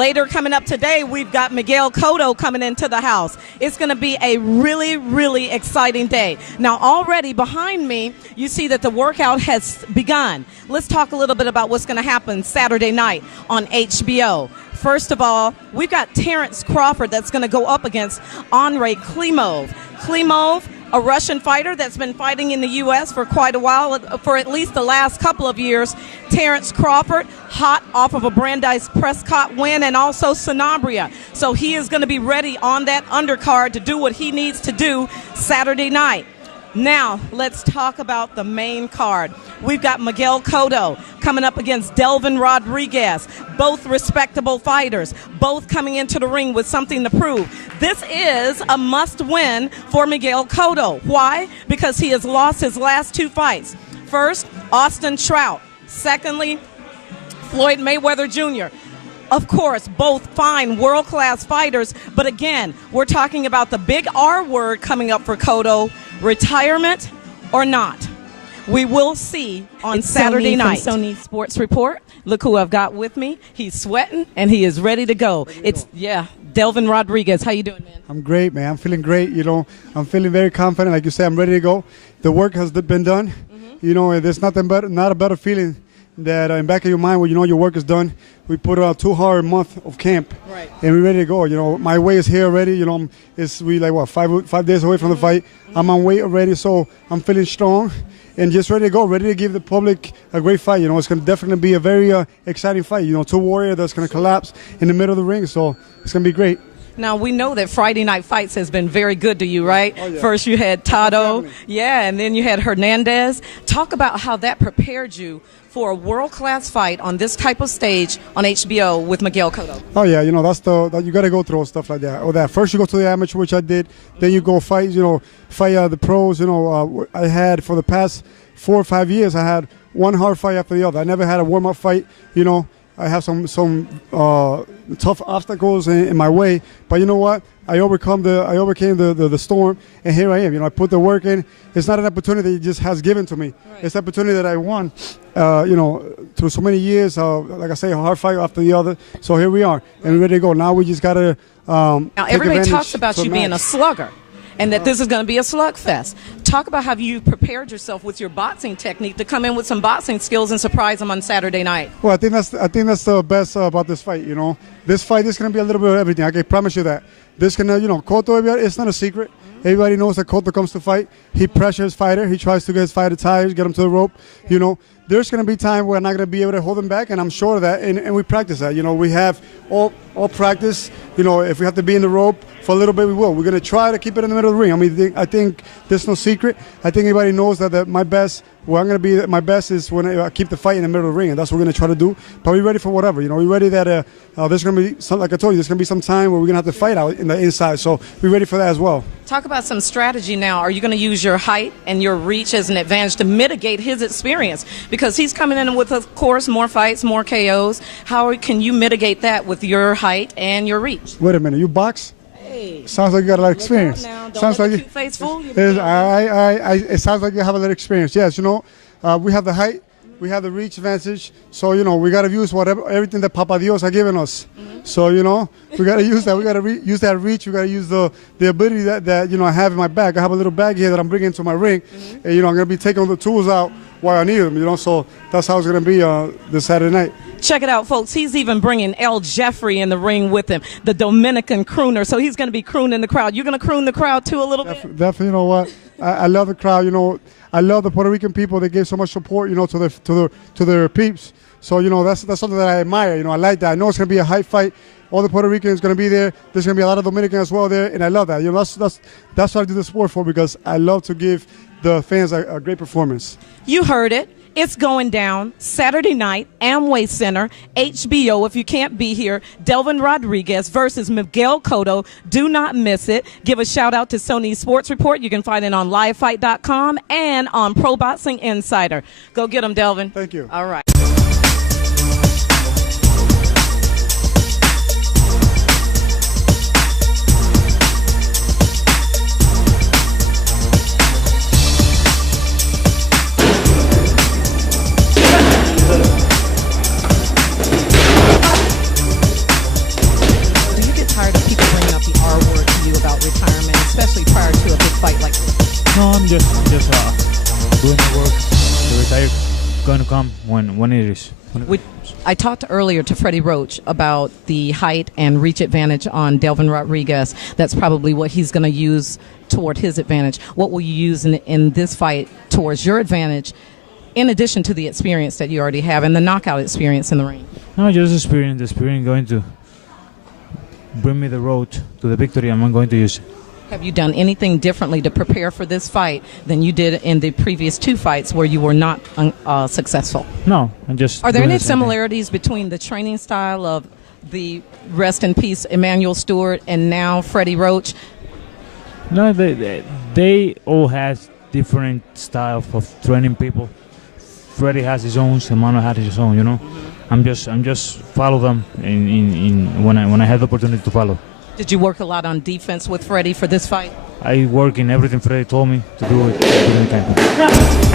Later coming up today, we've got Miguel Cotto coming into the house. It's going to be a really, really exciting day. Now, already behind me, you see that the workout has begun. Let's talk a little bit about what's going to happen Saturday night on HBO. First of all, we've got Terrence Crawford that's going to go up against Andrei Klimov. Klimov, a Russian fighter that's been fighting in the U.S. for quite a while, for at least the last couple of years. Terrence Crawford, hot off of a Brandeis Prescott win and also Sanabria. So he is going to be ready on that undercard to do what he needs to do Saturday night. Now, let's talk about the main card. We've got Miguel Cotto coming up against Delvin Rodriguez, both respectable fighters, both coming into the ring with something to prove. This is a must-win for Miguel Cotto. Why? Because he has lost his last two fights. First, Austin Trout. Secondly, Floyd Mayweather Jr. Of course, both fine, world-class fighters, but again, we're talking about the big R word coming up for Cotto, retirement or not. We will see on Saturday night. From Sonee Sports Report. Look who I've got with me. He's sweating, and he is ready to go. Delvin Rodriguez. How you doing, man? I'm great, man. I'm feeling great. I'm feeling very confident. Like you said, I'm ready to go. The work has been done. There's not a better feeling that in the back of your mind when your work is done. We put a 2 hard month of camp, right, and we're ready to go. My weight is here already. We like 5 days away from the fight. I'm on weight already, so I'm feeling strong and just ready to go, ready to give the public a great fight. It's going to definitely be a very exciting fight. Two warriors that's going to collapse in the middle of the ring, so it's going to be great. Now, we know that Friday Night Fights has been very good to you, right? Oh, yeah. First you had Tado, and then you had Hernandez. Talk about how that prepared you for a world-class fight on this type of stage on HBO with Miguel Cotto. Oh, yeah, that you got to go through stuff like that. First you go to the amateur, which I did. Then you go fight, the pros. I had, for the past 4 or 5 years, I had one hard fight after the other. I never had a warm-up fight, I have some tough obstacles in my way, but you know what? I overcame the storm, and here I am. I put the work in. It's not an opportunity that just has given to me. Right. It's an opportunity that I won, through so many years. Like I say, a hard fight after the other. So here we are, and we're ready to go. Now we just gotta. Now everybody talks about you being a slugger, and that this is going to be a slugfest. Talk about how you prepared yourself with your boxing technique to come in with some boxing skills and surprise them on Saturday night. Well, I think that's the best about this fight. This fight is going to be a little bit of everything. I can promise you that. This can, Cotto, it's not a secret. Everybody knows that Cotto comes to fight. He pressures fighter. He tries to get his fighter tired, get him to the rope. There's going to be time where I'm not going to be able to hold him back, and I'm sure of that, and we practice that. We have all practice. If we have to be in the rope for a little bit, we will. We're going to try to keep it in the middle of the ring. I think there's no secret. I think everybody knows that my best, where I'm going to be my best is when I keep the fight in the middle of the ring, and that's what we're going to try to do. But we're ready for whatever. We're ready that there's going to be, like I told you, there's going to be some time where we're going to have to fight out in the inside. So we're ready for that as well. Talk about some strategy now. Are you going to use your height and your reach as an advantage to mitigate his experience? Because he's coming in with, of course, more fights, more KOs. How can you mitigate that with your height and your reach? Wait a minute. You box? Hey. Sounds like you got a lot of experience. Sounds like cute face fool you. It sounds like you have a lot of experience. Yes, we have the height. We have the reach advantage, so we got to use everything that Papa Dios has given us. So we got to use that. We got to use that reach. We got to use the ability that I have in my bag. I have a little bag here that I'm bringing to my ring, and I'm gonna be taking the tools out while I need them. So that's how it's gonna be this Saturday night. Check it out, folks. He's even bringing El Jeffrey in the ring with him, the Dominican crooner. So he's going to be crooning the crowd. You're going to croon the crowd too a little bit? Definitely. You know what? I love the crowd. I love the Puerto Rican people. They give so much support, to their peeps. So that's something that I admire. I like that. I know it's going to be a high fight. All the Puerto Ricans going to be there. There's going to be a lot of Dominicans as well there, and I love that. That's what I do the sport for, because I love to give the fans a great performance. You heard it. It's going down Saturday night, Amway Center, HBO. If you can't be here, Delvin Rodriguez versus Miguel Cotto. Do not miss it. Give a shout out to Sonee Sports Report. You can find it on livefight.com and on Pro Boxing Insider. Go get them, Delvin. Thank you. All right. No, I'm just doing the work. The retire going to come when it is. I talked earlier to Freddie Roach about the height and reach advantage on Delvin Rodriguez. That's probably what he's going to use toward his advantage. What will you use in this fight towards your advantage, in addition to the experience that you already have and the knockout experience in the ring? No, just experience. The experience going to bring me the road to the victory. I'm going to use it. Have you done anything differently to prepare for this fight than you did in the previous 2 fights where you were not successful? No, I'm just. Are there doing any the same thing. similarities between the training style of the rest in peace Emmanuel Stewart and now Freddie Roach? No, they all have different styles of training people. Freddie has his own, Emmanuel has his own. You know, I'm just follow them in when I have the opportunity to follow. Did you work a lot on defense with Freddie for this fight? I work in everything Freddie told me to do it.